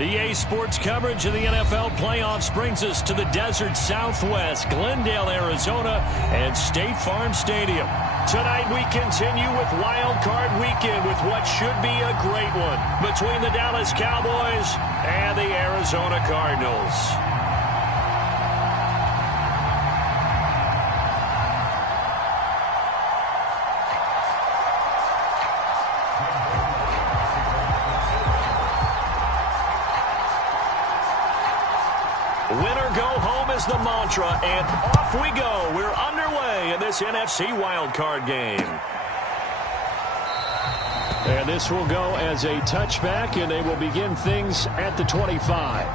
EA Sports coverage of the NFL playoffs brings us to the desert Southwest, Glendale, Arizona, and State Farm Stadium. Tonight we continue with Wild Card Weekend with what should be a great one between the Dallas Cowboys and the Arizona Cardinals. Winner go home is the mantra, and off we go. We're underway in this NFC wildcard game. And this will go as a touchback, and they will begin things at the 25.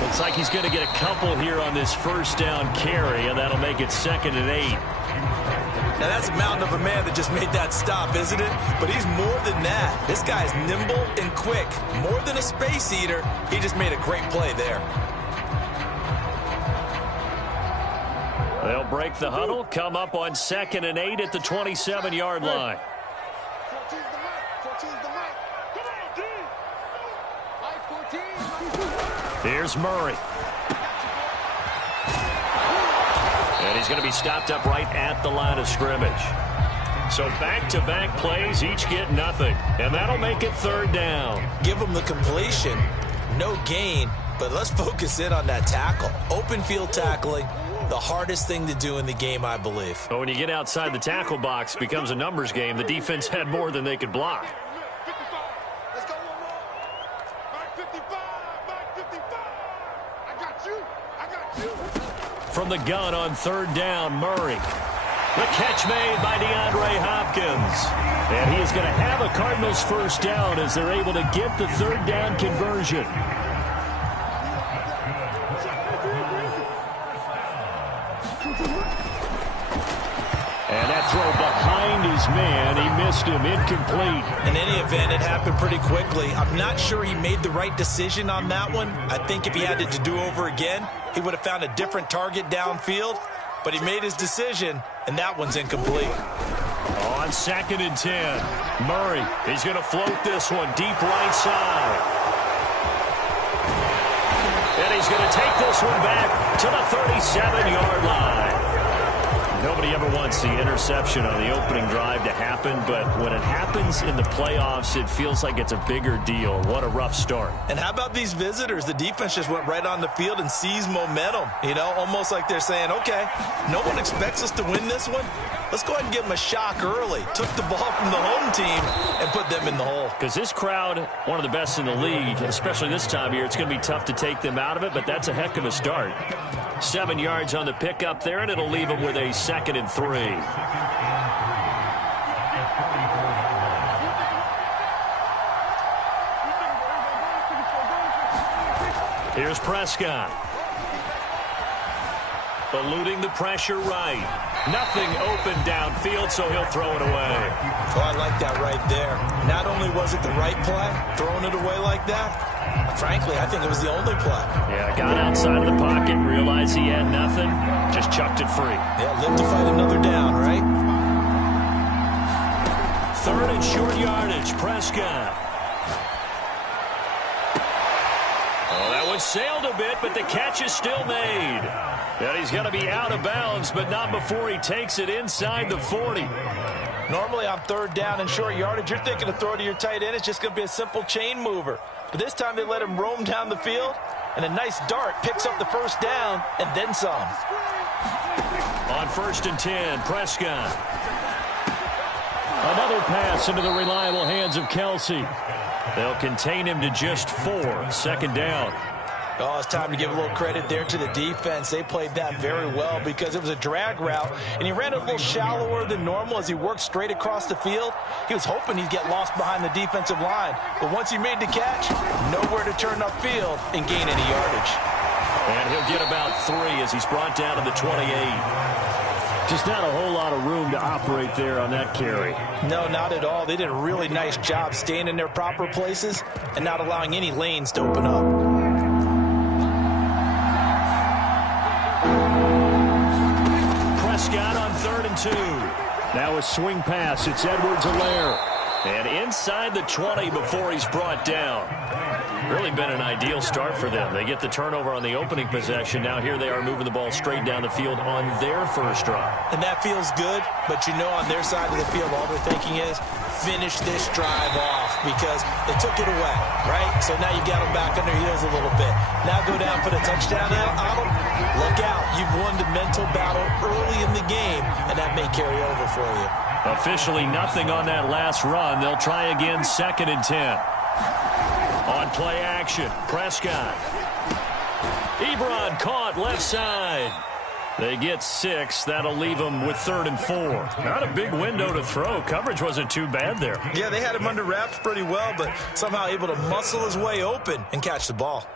Looks like he's going to get a couple here on this first down carry, and that'll make it 2nd and 8. Now that's a mountain of a man that just made that stop, isn't it? But he's more than that. This guy is nimble and quick. More than a space eater, he just made a great play there. They'll break the huddle, come up on 2nd and 8 at the 27-yard line. Here's Murray. And he's going to be stopped up right at the line of scrimmage. So back-to-back plays, each get nothing. And that'll make it 3rd down. Give him the completion. No gain, but let's focus in on that tackle. Open field tackling, the hardest thing to do in the game, I believe. But when you get outside the tackle box, it becomes a numbers game. The defense had more than they could block. From the gun on 3rd down, Murray. The catch made by DeAndre Hopkins. And he is going to have a Cardinals first down as they're able to get the 3rd down conversion. And that throw behind his man, he missed him, incomplete. In any event, it happened pretty quickly. I'm not sure he made the right decision on that one. I think if he had it to do over again, he would have found a different target downfield. But he made his decision, and that one's incomplete. On 2nd and 10, Murray, he's going to float this one deep right side. And he's going to take this one back to the 37-yard line. Nobody ever wants the interception on the opening drive to happen, but when it happens in the playoffs, it feels like it's a bigger deal. What a rough start. And how about these visitors? The defense just went right on the field and seized momentum. You know, almost like they're saying, okay, no one expects us to win this one. Let's go ahead and give them a shock early. Took the ball from the home team and put them in the hole. Because this crowd, one of the best in the league, especially this time of year, it's going to be tough to take them out of it, but that's a heck of a start. 7 yards on the pickup there, and it'll leave them with a 2nd and 3. Here's Prescott. Eluding the pressure right. Nothing open downfield, so he'll throw it away. Oh, I like that right there. Not only was it the right play, throwing it away like that, frankly, I think it was the only play. Yeah, got outside of the pocket, realized he had nothing, just chucked it free. Yeah, live to fight another down, right? 3rd and short yardage, Prescott. Oh, that one sailed a bit, but the catch is still made. And he's going to be out of bounds, but not before he takes it inside the 40. Normally on 3rd down and short yardage, you're thinking to throw to your tight end. It's just going to be a simple chain mover. But this time they let him roam down the field, and a nice dart picks up the first down and then some. On 1st and 10, Prescott. Another pass into the reliable hands of Kelsey. They'll contain him to just 4. 2nd down. Oh, it's time to give a little credit there to the defense. They played that very well because it was a drag route, and he ran a little shallower than normal as he worked straight across the field. He was hoping he'd get lost behind the defensive line, but once he made the catch, nowhere to turn upfield and gain any yardage. And he'll get about 3 as he's brought down to the 28. Just not a whole lot of room to operate there on that carry. No, not at all. They did a really nice job staying in their proper places and not allowing any lanes to open up. Prescott on 3rd and 2. Now a swing pass. It's Edwards-Helaire. And inside the 20 before he's brought down. Really been an ideal start for them. They get the turnover on the opening possession. Now here they are moving the ball straight down the field on their first drive. And that feels good, but you know on their side of the field all they're thinking is finish this drive off because they took it away, right? So now you've got them back on their heels a little bit. Now go down, put a touchdown on them. Look out. You've won the mental battle early in the game, and that may carry over for you. Officially nothing on that last run. They'll try again 2nd and 10. On play action, Prescott. Ebron caught left side. They get 6. That'll leave them with 3rd and 4. Not a big window to throw. Coverage wasn't too bad there. Yeah, they had him under wraps pretty well, but somehow able to muscle his way open and catch the ball.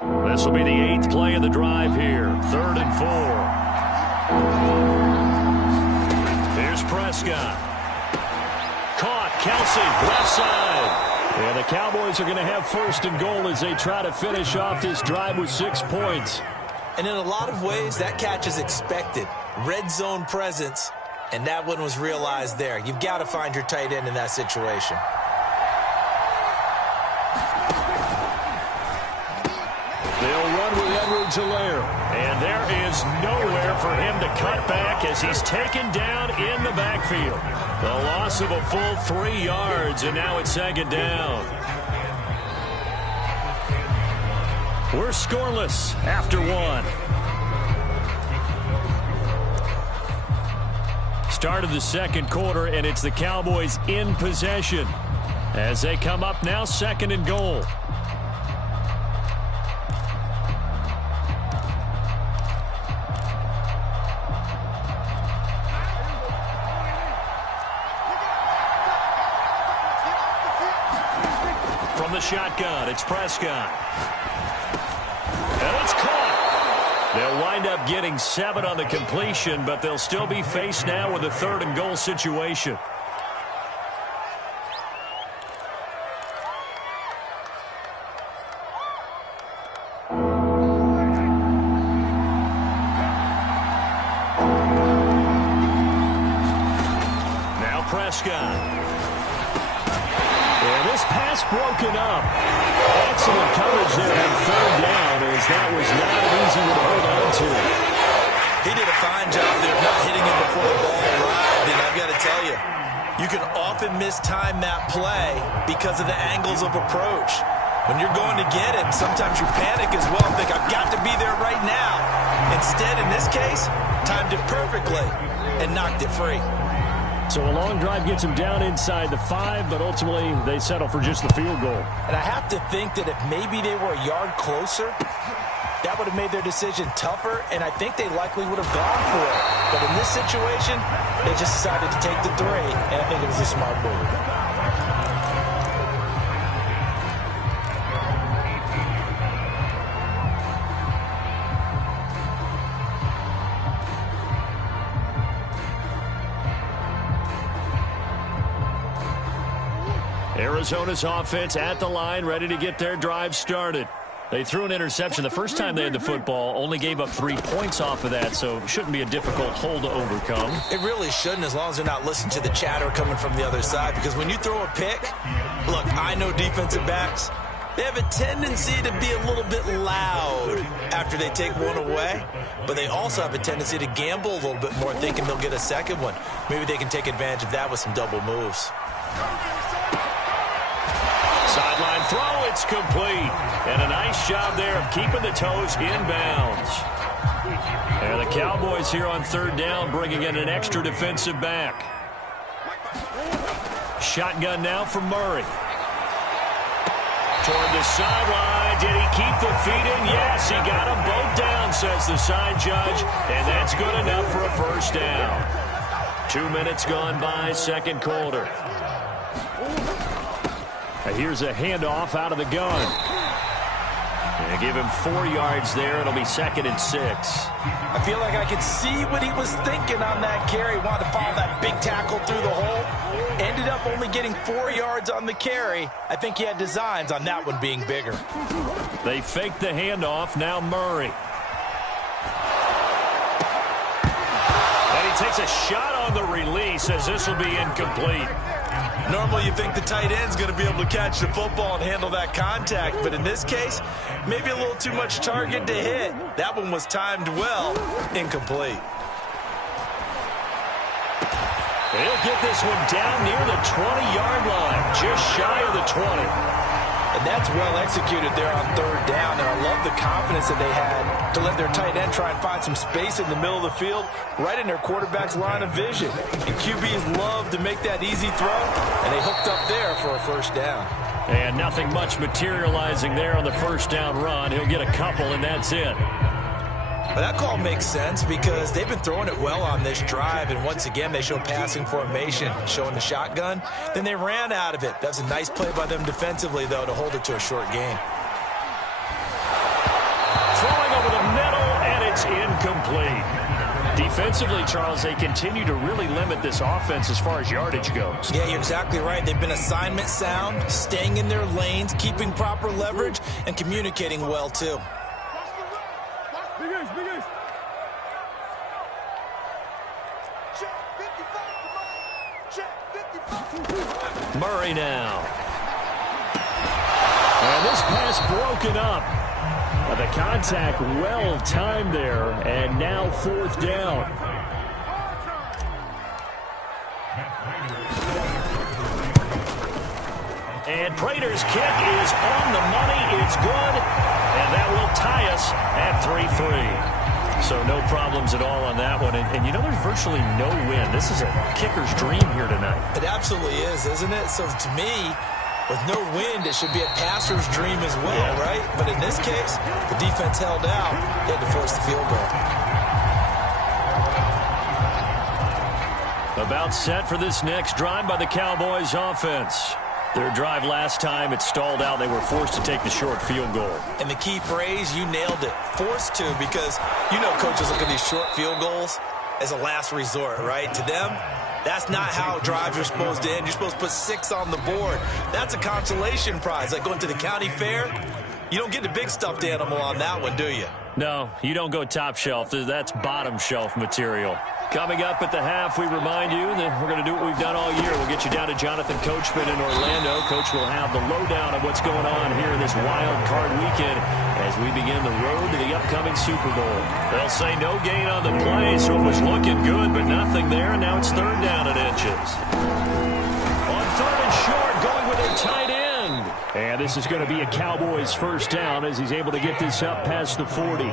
This will be the 8th play of the drive here. 3rd and 4. Here's Prescott. Caught, Kelsey, left side. And the Cowboys are going to have 1st and goal as they try to finish off this drive with 6 points. And in a lot of ways, that catch is expected. Red zone presence, and that one was realized there. You've got to find your tight end in that situation. They'll run with Edwards-Helaire. And there is nowhere for him to cut back as he's taken down in the backfield. The loss of a full 3 yards, and now it's 2nd down. We're scoreless after 1. Start of the 2nd quarter, and it's the Cowboys in possession as they come up now 2nd and goal. From the shotgun, it's Prescott. And it's caught. They'll wind up getting 7 on the completion, but they'll still be faced now with a 3rd and goal situation. Now Prescott. Pass broken up. Excellent coverage there on 3rd down as that was not an easy one to hold on to. He did a fine job there of not hitting him before the ball arrived, and I've got to tell you, you can often mistime that play because of the angles of approach. When you're going to get him, sometimes you panic as well, think, I've got to be there right now. Instead, in this case, timed it perfectly and knocked it free. So a long drive gets them down inside the 5, but ultimately they settle for just the field goal. And I have to think that if maybe they were a yard closer, that would have made their decision tougher, and I think they likely would have gone for it. But in this situation, they just decided to take the 3, and I think it was a smart move. Arizona's offense at the line, ready to get their drive started. They threw an interception the first time they had the football, only gave up 3 points off of that, so it shouldn't be a difficult hole to overcome. It really shouldn't, as long as they're not listening to the chatter coming from the other side, because when you throw a pick, look, I know defensive backs, they have a tendency to be a little bit loud after they take one away, but they also have a tendency to gamble a little bit more, thinking they'll get a second one. Maybe they can take advantage of that with some double moves. Sideline throw, it's complete. And a nice job there of keeping the toes inbounds. And the Cowboys here on 3rd down, bringing in an extra defensive back. Shotgun now from Murray. toward the sideline. Did he keep the feet in? Yes, he got them both down, says the side judge. And that's good enough for a first down. 2 minutes gone by, second quarter. Here's a handoff out of the gun. And give him 4 yards there. It'll be 2nd and 6. I feel like I could see what he was thinking on that carry. Wanted to follow that big tackle through the hole. Ended up only getting 4 yards on the carry. I think he had designs on that one being bigger. They fake the handoff. Now Murray. And he takes a shot on the release as this will be incomplete. Normally you think the tight end's going to be able to catch the football and handle that contact, but in this case, maybe a little too much target to hit. That one was timed well, incomplete. He'll get this one down near the 20-yard line, just shy of the 20. And that's well executed there on third down, and I love the confidence that they had to let their tight end try and find some space in the middle of the field, right in their quarterback's line of vision. And QBs love to make that easy throw, and they hooked up there for a first down. And nothing much materializing there on the first down run. He'll get a couple, and that's it. But that call makes sense because they've been throwing it well on this drive, and once again they show passing formation, showing the shotgun. Then they ran out of it. That's a nice play by them defensively, though, to hold it to a short gain. Throwing over the middle, and it's incomplete. Defensively, Charles, they continue to really limit this offense as far as yardage goes. Yeah, you're exactly right. They've been assignment sound, staying in their lanes, keeping proper leverage, and communicating well, too. Murray now. And this pass broken up. The contact well timed there, and now fourth down. And Prater's kick is on the money. It's good, and that will tie us at 3-3. So no problems at all on that one. And you know, there's virtually no win. This is a kicker's dream here tonight. It absolutely is, isn't it? So to me, with no wind, it should be a passer's dream as well, right? But in this case, the defense held out. They had to force the field goal. About set for this next drive by the Cowboys offense. Their drive last time, it stalled out. They were forced to take the short field goal. And the key phrase, you nailed it, forced to, because you know coaches look at these short field goals as a last resort, right? To them, that's not how drives are supposed to end. You're supposed to put 6 on the board. That's a consolation prize, like going to the county fair. You don't get the big stuffed animal on that one, do you? No, you don't go top shelf. That's bottom shelf material. Coming up at the half, we remind you that we're going to do what we've done all year. We'll get you down to Jonathan Coachman in Orlando. Coach will have the lowdown of what's going on here in this wild card weekend as we begin the road to the upcoming Super Bowl. They'll say no gain on the play, so it was looking good, but nothing there, and now it's third down at inches. On third and short, going with a tight end. And this is going to be a Cowboys first down as he's able to get this up past the 40.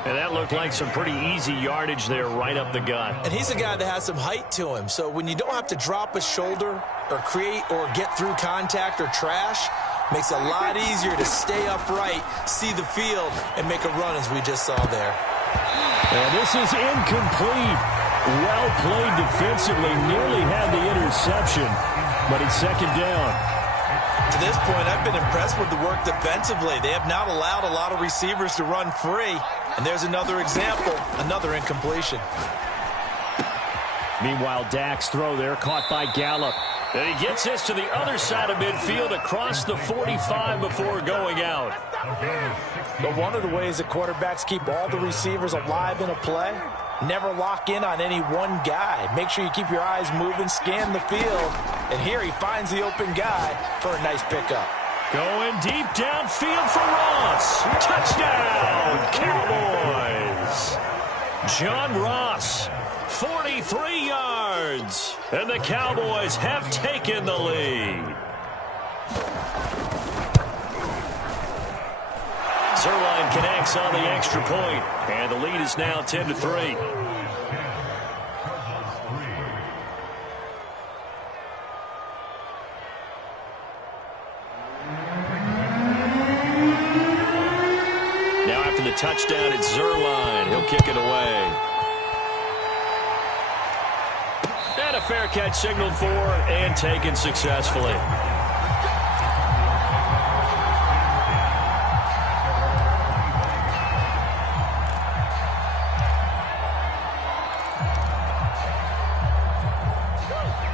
And that looked like some pretty easy yardage there right up the gut. And he's a guy that has some height to him. So when you don't have to drop a shoulder or create or get through contact or trash, makes it a lot easier to stay upright, see the field, and make a run as we just saw there. And this is incomplete. Well played defensively. Nearly had the interception, but it's second down. To this point, I've been impressed with the work defensively. They have not allowed a lot of receivers to run free. And there's another example, another incompletion. Meanwhile, Dak's throw there caught by Gallup. And he gets this to the other side of midfield across the 45 before going out. But one of the ways that quarterbacks keep all the receivers alive in a play, never lock in on any one guy. Make sure you keep your eyes moving, scan the field. And here he finds the open guy for a nice pickup. Going deep downfield for Ross. Touchdown, Cowboys. John Ross, 43 yards. And the Cowboys have taken the lead. Zerline connects on the extra point, and the lead is now 10-3. touchdown at Zerline. He'll kick it away. And a fair catch signaled for and taken successfully.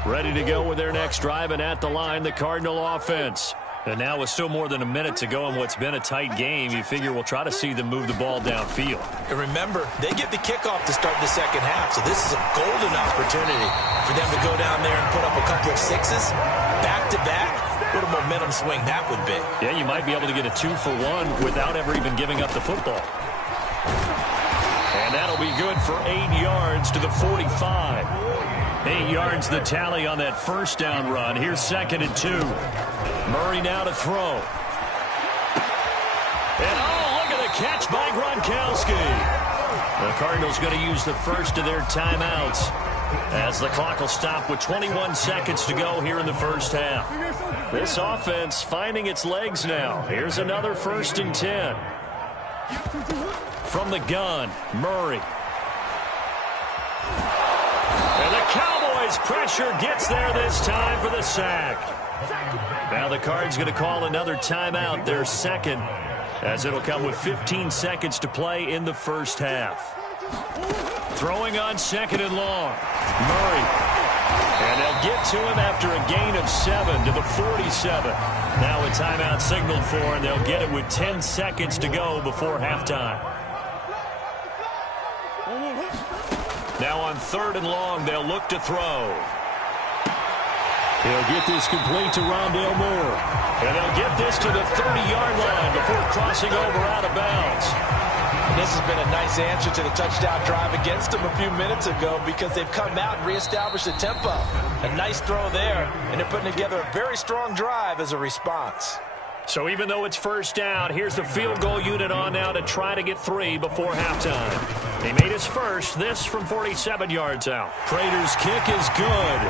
Ready to go with their next drive, and at the line, the Cardinal offense. And now with still more than a minute to go in what's been a tight game, you figure we'll try to see them move the ball downfield. And remember, they get the kickoff to start the second half, so this is a golden opportunity for them to go down there and put up a couple of sixes back-to-back. What a momentum swing that would be. Yeah, you might be able to get a 2-for-1 without ever even giving up the football. And that'll be good for 8 yards to the 45. 8 yards the tally on that first down run. Here's 2nd and 2. Murray now to throw. And oh, look at the catch by Gronkowski. The Cardinals going to use the first of their timeouts as the clock will stop with 21 seconds to go here in the first half. This offense finding its legs now. Here's another 1st and 10. From the gun, Murray. And the Cowboys pressure gets there this time for the sack. Now the Cards going to call another timeout, their second, as it'll come with 15 seconds to play in the first half. Throwing on 2nd and long. Murray. And they'll get to him after a gain of 7 to the 47. Now a timeout signaled for, and they'll get it with 10 seconds to go before halftime. Now on 3rd and long, they'll look to throw. He'll get this complete to Rondale Moore. And they'll get this to the 30-yard line before crossing over out of bounds. And this has been a nice answer to the touchdown drive against them a few minutes ago because they've come out and reestablished the tempo. A nice throw there, and they're putting together a very strong drive as a response. So even though it's first down, here's the field goal unit on now to try to get 3 before halftime. He made his first, this from 47 yards out. Prater's kick is good,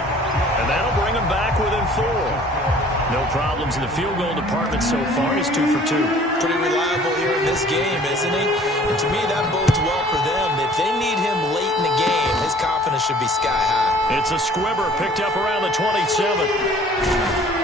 and that'll bring him back within 4. No problems in the field goal department so far. He's 2 for 2. Pretty reliable here in this game, isn't he? And to me, that bodes well for them. If they need him late in the game, his confidence should be sky high. It's a squibber picked up around the 27.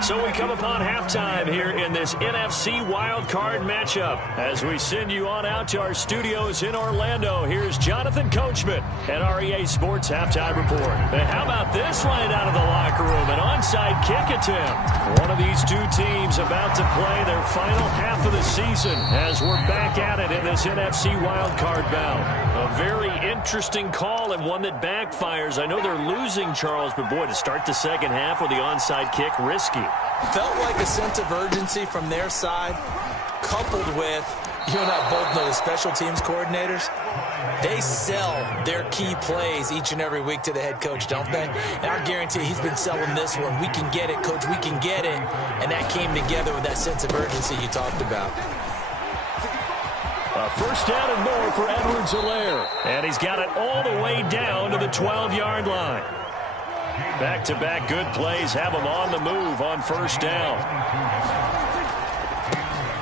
So we come upon halftime here in this NFC wildcard matchup. As we send you on out to our studios in Orlando, here's Jonathan Coachman at our EA Sports Halftime Report. And how about this line out of the locker room? An onside kick attempt. One of these two teams about to play their final half of the season as we're back at it in this NFC wildcard bout. A very interesting call and one that backfires. I know they're losing, Charles, but boy, to start the second half with the onside kick, risky. Felt like a sense of urgency from their side, coupled with, you and I both know the special teams coordinators. They sell their key plays each and every week to the head coach, don't they? And I guarantee he's been selling this one. We can get it, coach, we can get it. And that came together with that sense of urgency you talked about. A first down and more for Edwards-Helaire. And he's got it all the way down to the 12-yard line. Back-to-back good plays have him on the move on first down.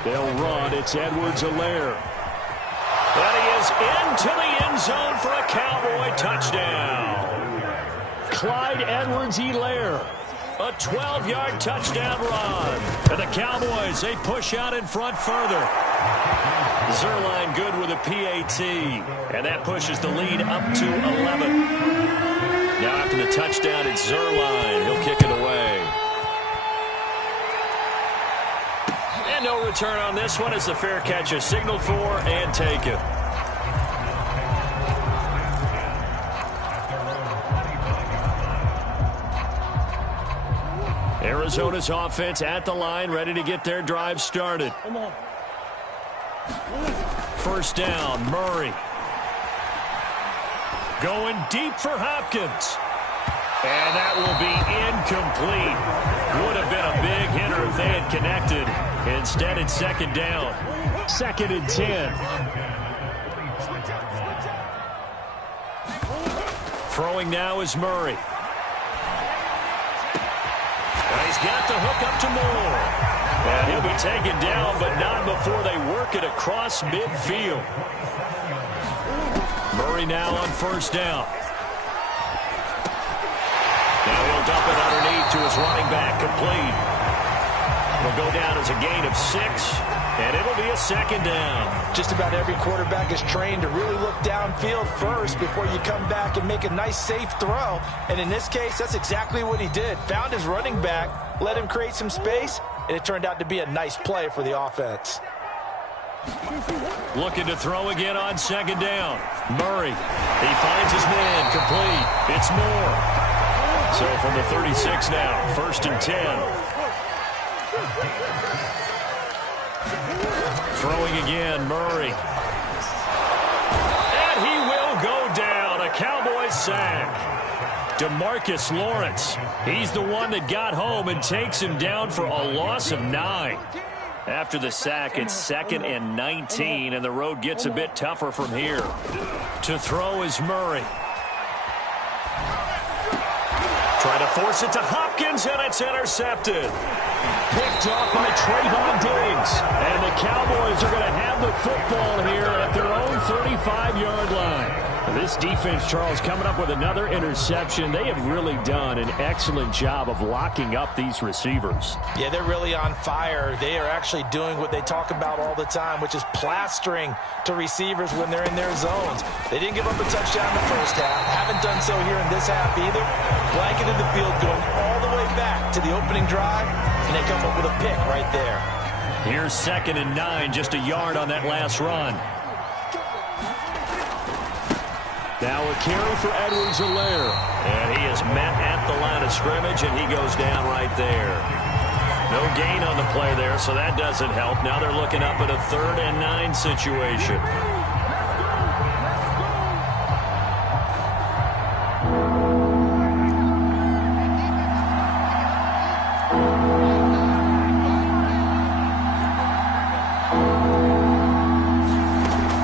They'll run. It's Edwards-Helaire. And he is into the end zone for a Cowboy touchdown. Clyde Edwards-Helaire. A 12-yard touchdown run. And the Cowboys, they push out in front further. Zerline good with a PAT. And that pushes the lead up to 11. Now after the touchdown, it's Zerline. He'll kick it away. And no return on this one. It's a fair catch, a signal for, and taken. Arizona's offense at the line, ready to get their drive started. First down, Murray. Going deep for Hopkins. And that will be incomplete. Would have been a big hitter if they had connected. Instead, it's second down. 2nd and 10. Throwing now is Murray. And he's got the hook up to Moore. And he'll be taken down, but not before they work it across midfield. Murray now on first down. Now he'll dump it underneath to his running back, complete. It'll go down as a gain of 6, and it'll be a second down. Just about every quarterback is trained to really look downfield first before you come back and make a nice, safe throw. And in this case, that's exactly what he did. Found his running back, let him create some space, and it turned out to be a nice play for the offense. Looking to throw again on second down. Murray, he finds his man, complete. It's Moore. So from the 36 now, 1st and 10. Throwing again, Murray. And he will go down. A Cowboys sack. DeMarcus Lawrence. He's the one that got home and takes him down for a loss of 9. After the sack, it's 2nd and 19, and the road gets a bit tougher from here. To throw is Murray. Try to force it to Hopkins, and it's intercepted. Picked up by Trayvon Diggs. And the Cowboys are going to have the football here at their own 35-yard line. This defense, Charles, coming up with another interception. They have really done an excellent job of locking up these receivers. Yeah, they're really on fire. They are actually doing what they talk about all the time, which is plastering to receivers when they're in their zones. They didn't give up a touchdown in the first half. Haven't done so here in this half either. Blanketed the field going all the way back to the opening drive, and they come up with a pick right there. Here's 2nd and 9, just a yard on that last run. Now a carry for Edwards-Helaire. And he is met at the line of scrimmage, and he goes down right there. No gain on the play there, so that doesn't help. Now they're looking up at a 3rd and 9 situation.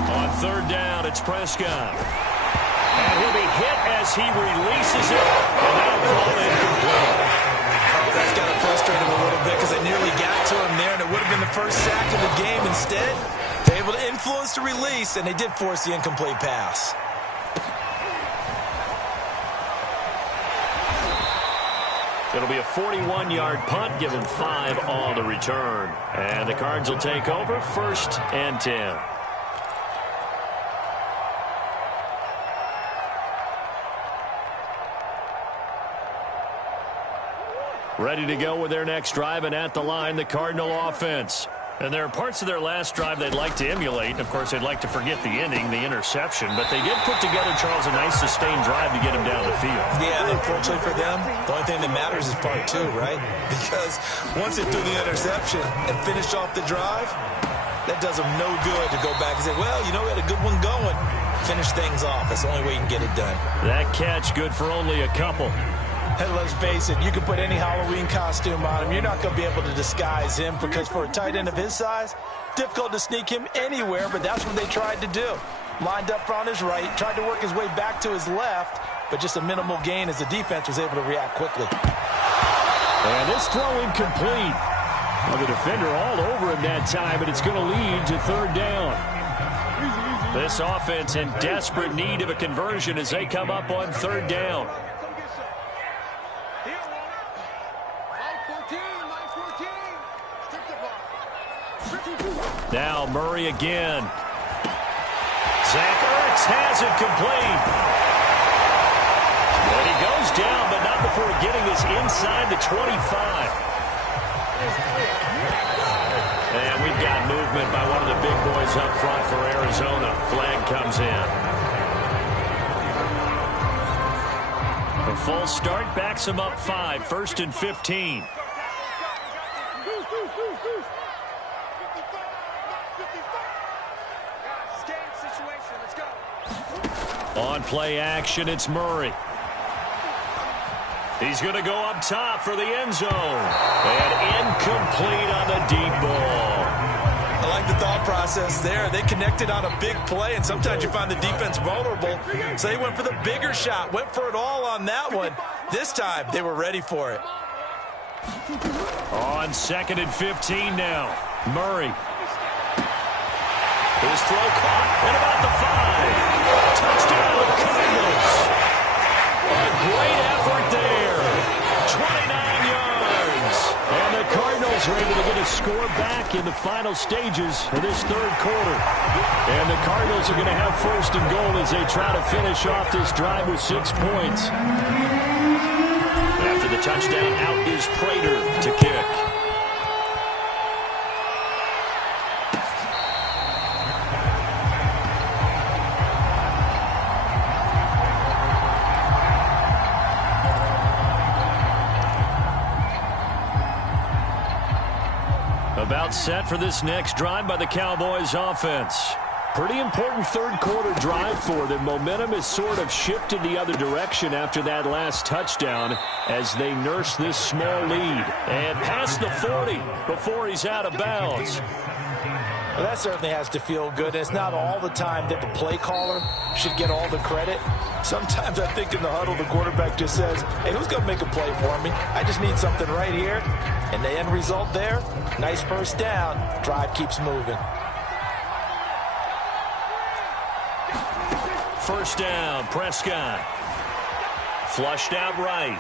On 3rd down, it's Prescott. And he'll be hit as he releases it, and that'll fall incomplete. Oh, that's got to frustrate him a little bit because they nearly got to him there, and it would have been the first sack of the game. Instead, they're able to influence the release, and they did force the incomplete pass. It'll be a 41-yard punt, given 5 on the return. And the Cards will take over, 1st and 10. Ready to go with their next drive, and at the line, the Cardinal offense. And there are parts of their last drive they'd like to emulate. Of course, they'd like to forget the ending, the interception. But they did put together, Charles, a nice sustained drive to get him down the field. Yeah, unfortunately for them, the only thing that matters is part 2, right? Because once they threw the interception and finished off the drive, that does them no good to go back and say, well, you know, we had a good one going. Finish things off. That's the only way you can get it done. That catch good for only a couple. And let's face it, you can put any Halloween costume on him. You're not going to be able to disguise him because for a tight end of his size, difficult to sneak him anywhere, but that's what they tried to do. Lined up on his right, tried to work his way back to his left, but just a minimal gain as the defense was able to react quickly. And this throw incomplete. Well, the defender all over him that time, but it's going to lead to 3rd down. This offense in desperate need of a conversion as they come up on 3rd down. Now Murray again. Zach Ertz has it complete. And he goes down, but not before getting this inside the 25. And we've got movement by one of the big boys up front for Arizona. Flag comes in. A full start backs him up 5, 1st and 15. On play action, it's Murray. He's going to go up top for the end zone. And incomplete on the deep ball. I like the thought process there. They connected on a big play, and sometimes you find the defense vulnerable. So they went for the bigger shot, went for it all on that one. This time, they were ready for it. On 2nd and 15 now. Murray. His throw caught at about the 5. Touchdown, Cardinals. A great effort there. 29 yards. And the Cardinals are able to get a score back in the final stages of this third quarter. And the Cardinals are going to have 1st and goal as they try to finish off this drive with 6 points. After the touchdown, out is Prater to kick. About set for this next drive by the Cowboys offense. Pretty important third quarter drive for them. Momentum has sort of shifted the other direction after that last touchdown as they nurse this small lead. And past the 40 before he's out of bounds. Well, that certainly has to feel good. It's not all the time that the play caller should get all the credit. Sometimes I think in the huddle the quarterback just says, hey, who's going to make a play for me? I just need something right here. And the end result there, nice first down. Drive keeps moving. First down, Prescott. Flushed out right.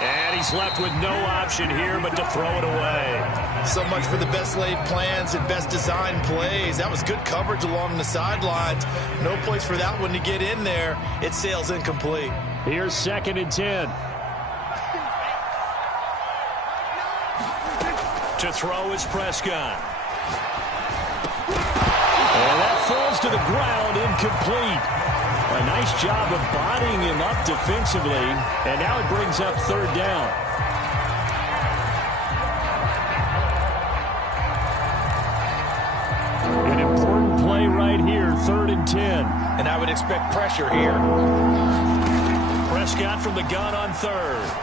And he's left with no option here but to throw it away. So much for the best laid plans and best designed plays. That was good coverage along the sidelines. No place for that one to get in there. It sails incomplete. Here's 2nd and 10. To throw is Prescott. And that falls to the ground, incomplete. A nice job of bodying him up defensively, and now it brings up 3rd down. An important play right here, 3rd and 10. And I would expect pressure here. Prescott from the gun on 3rd.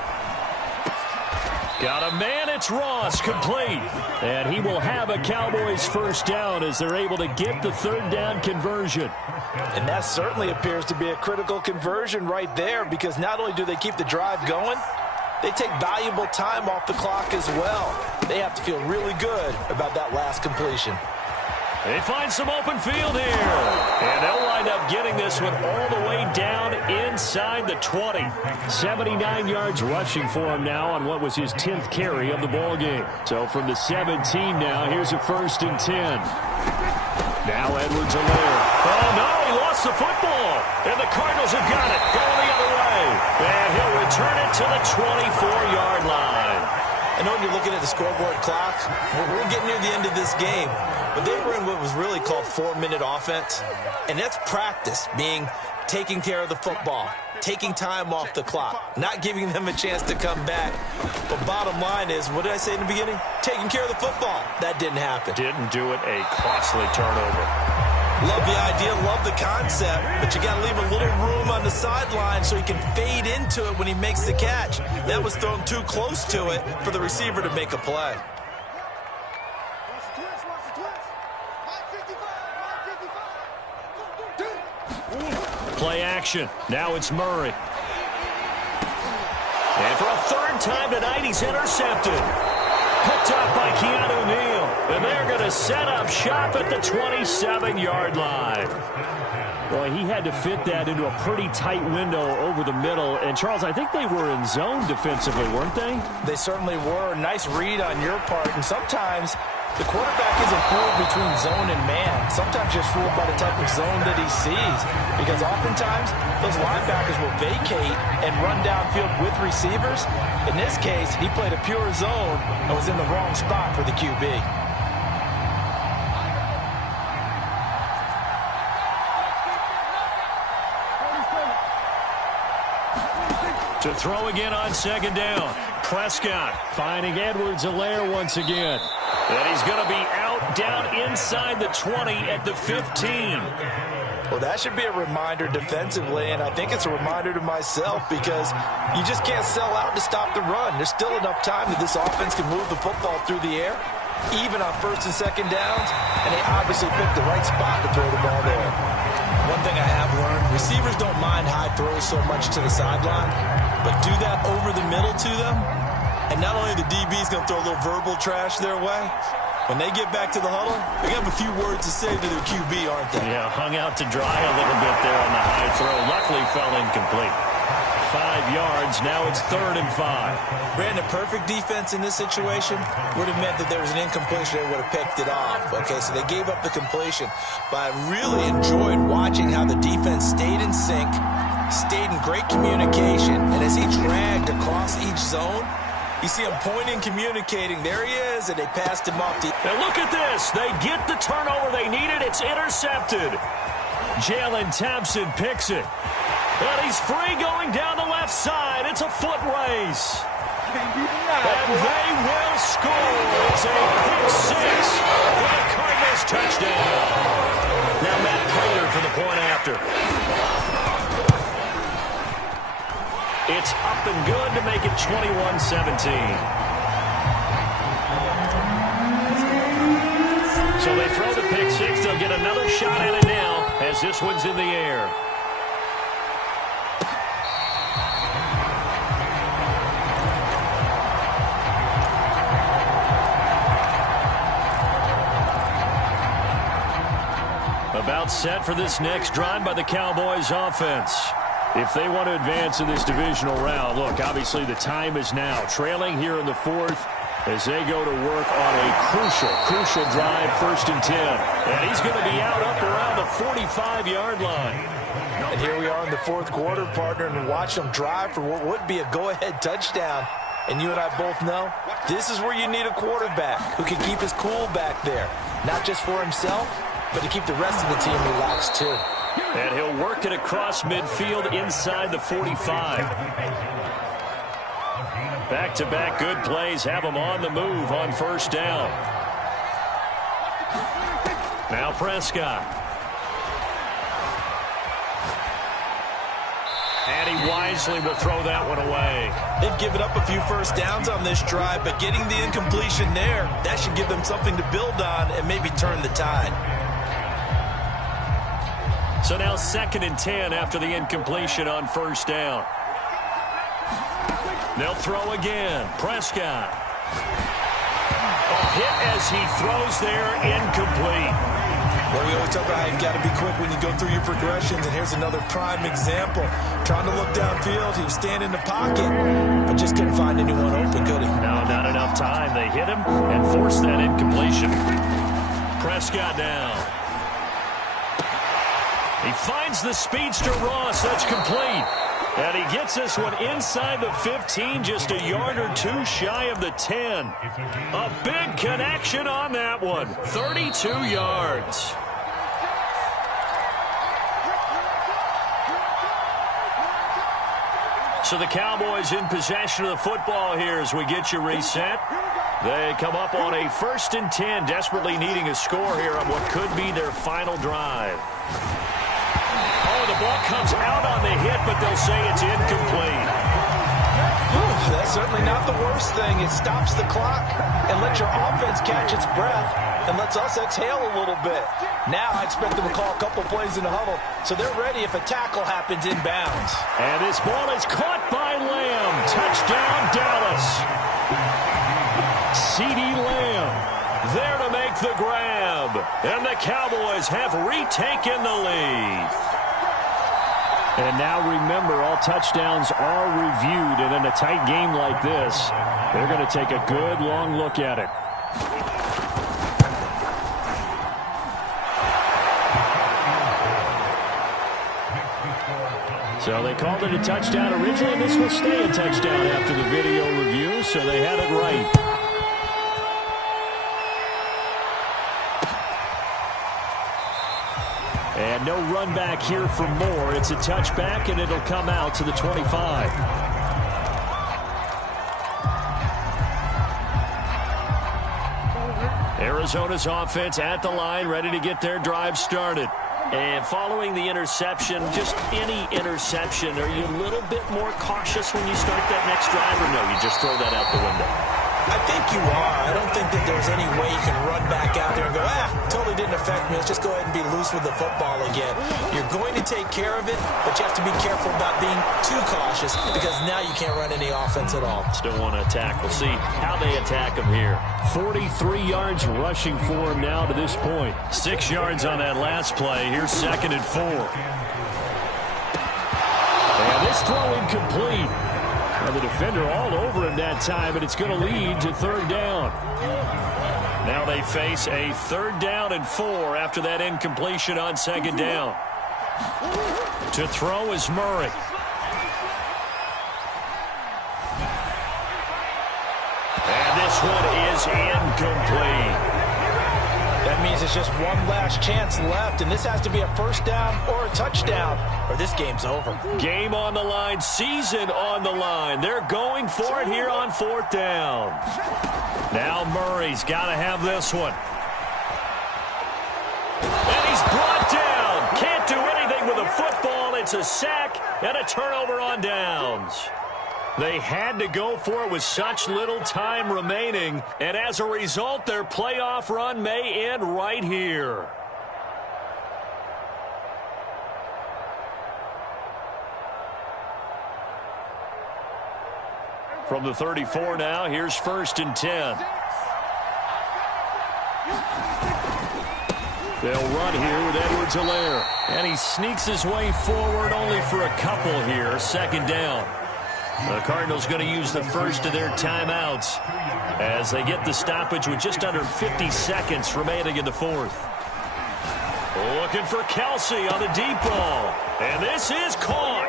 Got a man, it's Ross, complete. And he will have a Cowboys 1st down as they're able to get the 3rd down conversion. And that certainly appears to be a critical conversion right there, because not only do they keep the drive going, they take valuable time off the clock as well. They have to feel really good about that last completion. They find some open field here. And they'll wind up getting this one all the way down inside the 20. 79 yards rushing for him now on what was his 10th carry of the ball game. So from the 17 now, here's a 1st and 10. Now Edwards-Helaire. Oh, no, he lost the football. And the Cardinals have got it. Going the other way. And he'll return it to the 24-yard line. I know when you're looking at the scoreboard clock, we're getting near the end of this game. But they were in what was really called 4-minute offense. And that's practice, being taking care of the football, taking time off the clock, not giving them a chance to come back. But bottom line is, what did I say in the beginning? Taking care of the football. That didn't happen. Didn't do it. A costly turnover. Love the idea, love the concept, but you got to leave a little room on the sideline so he can fade into it when he makes the catch. That was thrown too close to it for the receiver to make a play. Play action. Now it's Murray. And for a 3rd time tonight, he's intercepted. Picked up by Keanu Neal. And they're going to set up shop at the 27-yard line. Boy, he had to fit that into a pretty tight window over the middle. And, Charles, I think they were in zone defensively, weren't they? They certainly were. Nice read on your part. And sometimes the quarterback isn't fooled between zone and man. Sometimes just fooled by the type of zone that he sees. Because oftentimes, those linebackers will vacate and run downfield with receivers. In this case, he played a pure zone and was in the wrong spot for the QB. To throw again on 2nd down. Prescott finding Edwards-Helaire once again. And he's going to be out down inside the 20 at the 15. Well, that should be a reminder defensively, and I think it's a reminder to myself, because you just can't sell out to stop the run. There's still enough time that this offense can move the football through the air, even on 1st and 2nd downs, and they obviously picked the right spot to throw the ball there. One thing I have learned, receivers don't mind high throws so much to the sideline, but do that over the middle to them, And not only the DB's going to throw a little verbal trash their way, when they get back to the huddle, they're going to have a few words to say to their QB, aren't they? Yeah, hung out to dry a little bit there on the high throw. Luckily fell incomplete. 5 yards. Now it's 3rd and 5. Brandon, perfect defense in this situation would have meant that there was an incompletion. They would have picked it off. Okay, so they gave up the completion. But I really enjoyed watching how the defense stayed in sync, stayed in great communication, and as he dragged across each zone, you see him pointing, communicating. There he is, and they passed him off. Now look at this. They get the turnover they needed. It's intercepted. Jalen Thompson picks it. And he's free going down the left side. It's a foot race. And they will score. It's a pick 6 for the Cardinals touchdown. Now Matt Prater for the point after. It's up and good to make it 21-17. So they throw the pick 6. They'll get another shot at it now as this one's in the air. About set for this next drive by the Cowboys offense. If they want to advance in this divisional round, look, obviously the time is now. Trailing here in the 4th as they go to work on a crucial drive, 1st and 10. And he's going to be out up around the 45-yard line. And here we are in the 4th quarter, partner, and watch them drive for what would be a go-ahead touchdown. And you and I both know this is where you need a quarterback who can keep his cool back there, not just for himself, but to keep the rest of the team relaxed, too. And he'll work it across midfield inside the 45. Back-to-back good plays have him on the move on 1st down. Now Prescott. And he wisely will throw that one away. They've given up a few 1st downs on this drive, but getting the incompletion there, that should give them something to build on and maybe turn the tide. So now 2nd and 10 after the incompletion on 1st down. They'll throw again. Prescott. A hit as he throws there, incomplete. Well, we always talk about how you got to be quick when you go through your progressions, and here's another prime example. Trying to look downfield, he was standing in the pocket, but just couldn't find anyone open, could he? No, not enough time. They hit him and forced that incompletion. Prescott down. He finds the speedster Ross. That's complete. And he gets this one inside the 15, just a yard or 2 shy of the 10. A big connection on that one. 32 yards. So the Cowboys in possession of the football here as we get you reset. They come up on a 1st and 10, desperately needing a score here on what could be their final drive. Oh, the ball comes out on the hit, but they'll say it's incomplete. That's certainly not the worst thing. It stops the clock and lets your offense catch its breath and lets us exhale a little bit. Now I expect them to call a couple plays in the huddle, so they're ready if a tackle happens inbounds. And this ball is caught by Lamb. Touchdown, Dallas. CeeDee Lamb there to make the grab. And the Cowboys have retaken the lead. And now remember, all touchdowns are reviewed, and in a tight game like this, they're going to take a good long look at it. So they called it a touchdown originally, and this will stay a touchdown after the video review, so they had it right. And no run back here for more. It's a touchback, and it'll come out to the 25. Arizona's offense at the line, ready to get their drive started. And following the interception, just any interception, are you a little bit more cautious when you start that next drive, or no, you just throw that out the window? I think you are. I don't think that there's any way you can run back out there and go, totally didn't affect me. Let's just go ahead and be loose with the football again. You're going to take care of it, but you have to be careful about being too cautious because now you can't run any offense at all. Still want to attack. We'll see how they attack him here. 43 yards rushing for him now to this point. 6 yards on that last play. Here's 2nd and 4. And this throw incomplete. Well, the defender all over him that time, but it's going to lead to 3rd down. Now they face a 3rd down and 4 after that incompletion on 2nd down. To throw is Murray. And this one is incomplete. That means it's just one last chance left, and this has to be a 1st down or a touchdown, or this game's over. Game on the line, season on the line. They're going for it here on 4th down. Now Murray's got to have this one. And he's brought down. Can't do anything with a football. It's a sack and a turnover on downs. They had to go for it with such little time remaining, and as a result, their playoff run may end right here. From the 34 now, here's 1st and 10. They'll run here with Edwards-Helaire. And he sneaks his way forward only for a couple here. 2nd down. The Cardinals going to use the first of their timeouts as they get the stoppage with just under 50 seconds remaining in the 4th. Looking for Kelsey on the deep ball. And this is caught.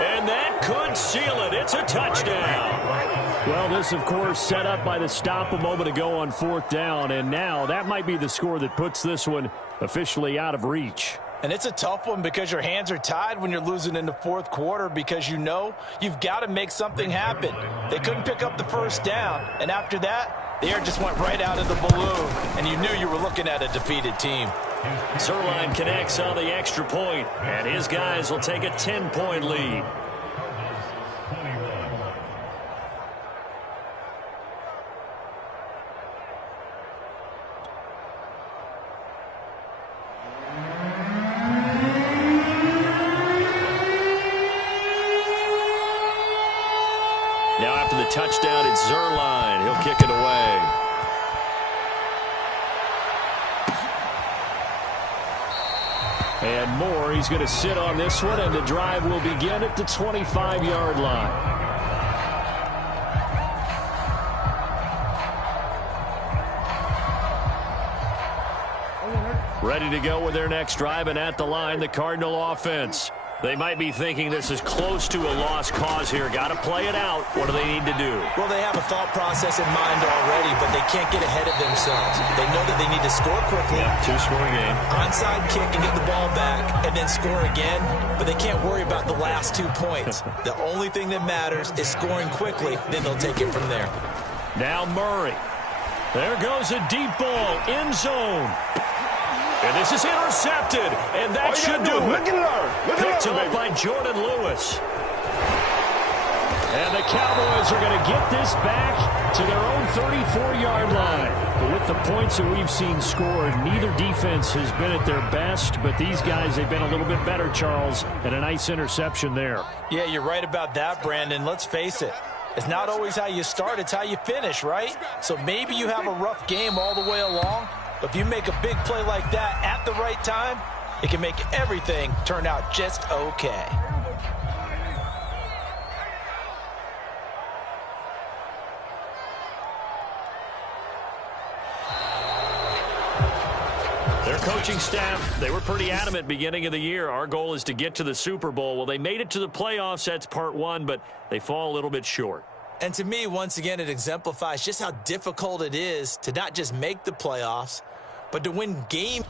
And that could seal it. It's a touchdown. Well, this, of course, set up by the stop a moment ago on 4th down. And now that might be the score that puts this one officially out of reach. And it's a tough one because your hands are tied when you're losing in the 4th quarter because you know you've got to make something happen. They couldn't pick up the 1st down. And after that, the air just went right out of the balloon. And you knew you were looking at a defeated team. Zuerlein connects on the extra point, and his guys will take a 10-point lead. Now after the touchdown, it's Zuerlein. He'll kick it away. And Moore, he's going to sit on this one, and the drive will begin at the 25-yard line. Ready to go with their next drive, and at the line, the Cardinal offense. They might be thinking this is close to a lost cause here. Got to play it out. What do they need to do? Well, they have a thought process in mind already, but they can't get ahead of themselves. They know that they need to score quickly. Yeah, 2-score game. Onside kick and get the ball back and then score again, but they can't worry about the last 2 points. The only thing that matters is scoring quickly, then they'll take it from there. Now Murray. There goes a deep ball, end zone. And this is intercepted, and that should do it. Picked up by Jordan Lewis. And the Cowboys are going to get this back to their own 34-yard line. But with the points that we've seen scored, neither defense has been at their best, but these guys, they've been a little bit better, Charles, and a nice interception there. Yeah, you're right about that, Brandon. Let's face it. It's not always how you start, it's how you finish, right? So maybe you have a rough game all the way along, but if you make a big play like that at the right time, it can make everything turn out just okay. Their coaching staff, they were pretty adamant beginning of the year. Our goal is to get to the Super Bowl. Well, they made it to the playoffs. That's part one, but they fall a little bit short. And to me, once again, it exemplifies just how difficult it is to not just make the playoffs, but to win games.